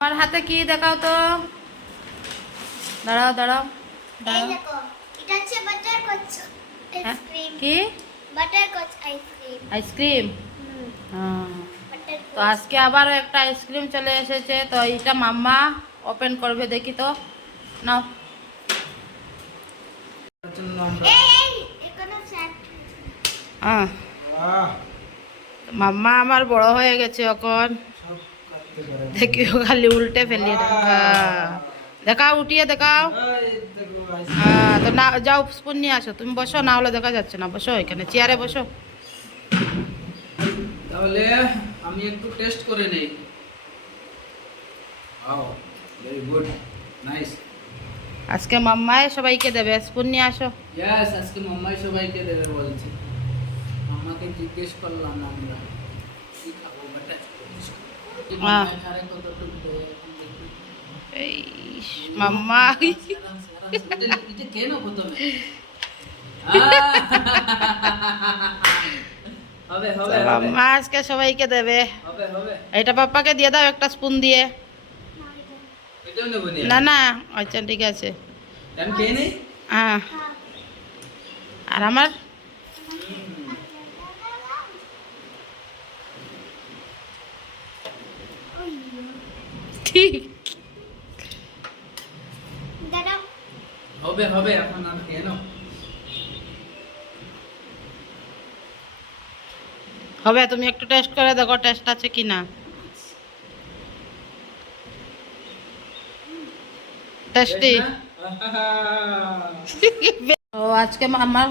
আমার হাতে কি দেখাও তো? দাঁড়াও দাঁড়াও। এটা হ্যাঁ? আইসক্রিম কি? আইসক্রিম হ্যাঁ তো আজকে আবার একটা আইসক্রিম চলে এসেছে। তো এইটা মাম্মা ওপেন করবে দেখি তো। নাও। এই এই এখানে ফ্ল্যাট হ্যাঁ মাম্মা আমার বড় হয়ে গেছে এখন। দেখিও খালি উল্টে ফেলি দেখাও উঠিয়ে দেখাও হ্যাঁ তো না যাও স্পুন নিয়ে আসো তুমি বসো না হলে দেখা যাচ্ছে না বসো এখানে চেয়ারে বসো তাহলে আমি একটু টেস্ট করে নেই। ভেরি গুড নাইস আজকে মাম্মায় সবাইকে দেবে স্পুন নিয়ে আসো। আজকে মাম্মাই সবাইকে দেবে বলছে। মাম্মাকে জিজ্ঞেস করলাম আমরা কি খাব বাটা আহ। খারে কতটুকু দেয় এখন দেখি। এই মাম্মা। এটা- কেন প্রথমে? মাম্মা আজকে সবাইকে দেবে। হবে হবে। এটা পাপ্পাকে দিয়ে দাও একটা স্পুন দিয়ে। নি না আচ্ছা ঠিক আছে। হ্যাঁ আর আমার? ঠিক। হবে হবে এখন আর নাও। হবে তুমি একটু টেস্ট করে দেখো টেস্ট আছে কি না। টেস্টি ও আজকে আমার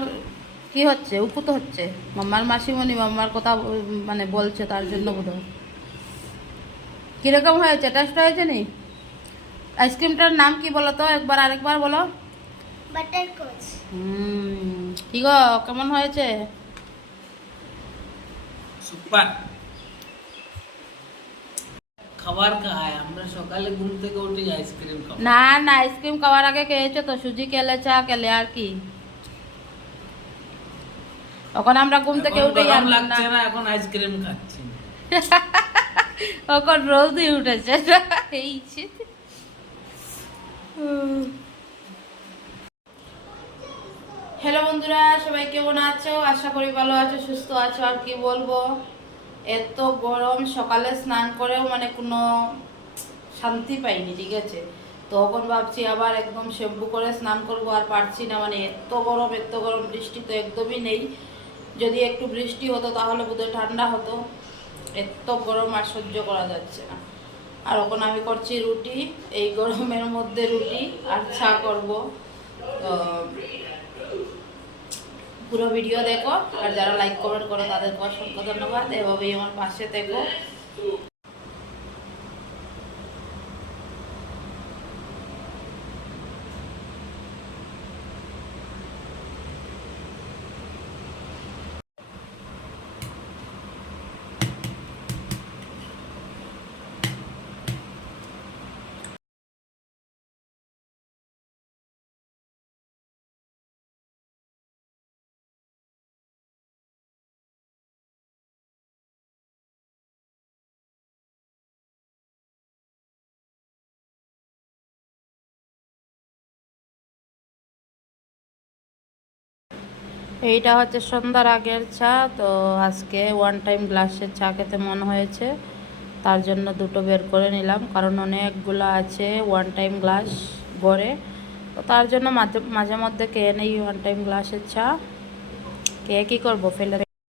কি হচ্ছে? উপুত হচ্ছে? মাম্মার মাসিমণি মাম্মার কথা মানে বলছে তার জন্য বোধ হয় কীরকম হয়েছে টেস্ট হয়েছে নি? আইসক্রিমটার নাম কি বলো তো? একবার আরেকবার বলো। বাটার হুম কি গো কেমন হয়েছে? সুপার। খাবার খায় আমরা সকালে ঘুম থেকে উঠে আইসক্রিম খাব। না না আইসক্রিম খাওয়ার আগে খেয়েছো তো সুজি কেলে চা কেলে আর কি। তখন আমরা ঘুম থেকে উঠে না এখন আইসক্রিম খাচ্ছি। তখন রোদই উঠেছে। এই হ্যালো বন্ধুরা, সবাই কেমন আছো? আশা করি ভালো আছো, সুস্থ আছো, আর কি বলব? এত গরম, সকালে স্নান করেও মানে কোনো শান্তি পাইনি, ঠিক আছে? তখন ভাবছি আবার একদম শ্যাম্পু করে স্নান করব, আর পারছি না মানে এত গরম এত গরম, বৃষ্টি তো একদমই নেই। যদি একটু বৃষ্টি হতো তাহলে বোধহয় ঠান্ডা হতো। এত গরম আর সহ্য করা যাচ্ছে না। আর ওখানে আমি করছি রুটি, এই গরমের মধ্যে রুটি আর চা করব। তো, পুরো ভিডিও দেখো, আর যারা লাইক কমেন্ট করো তাদেরকে অসংখ্য ধন্যবাদ। এভাবেই আমার পাশে থেকো। এইটা হচ্ছে সন্ধ্যার আগের চা, তো আজকে ওয়ান টাইম গ্লাসের চা খেতে মনে হয়েছে। তার জন্য দুটো বের করে নিলাম, কারণ অনেকগুলো আছে ওয়ান টাইম গ্লাস ভরে তো তার জন্য মাঝে মাঝে মধ্যে কে নেই ওয়ান টাইম গ্লাসের চা। কে কী করব? ফেলে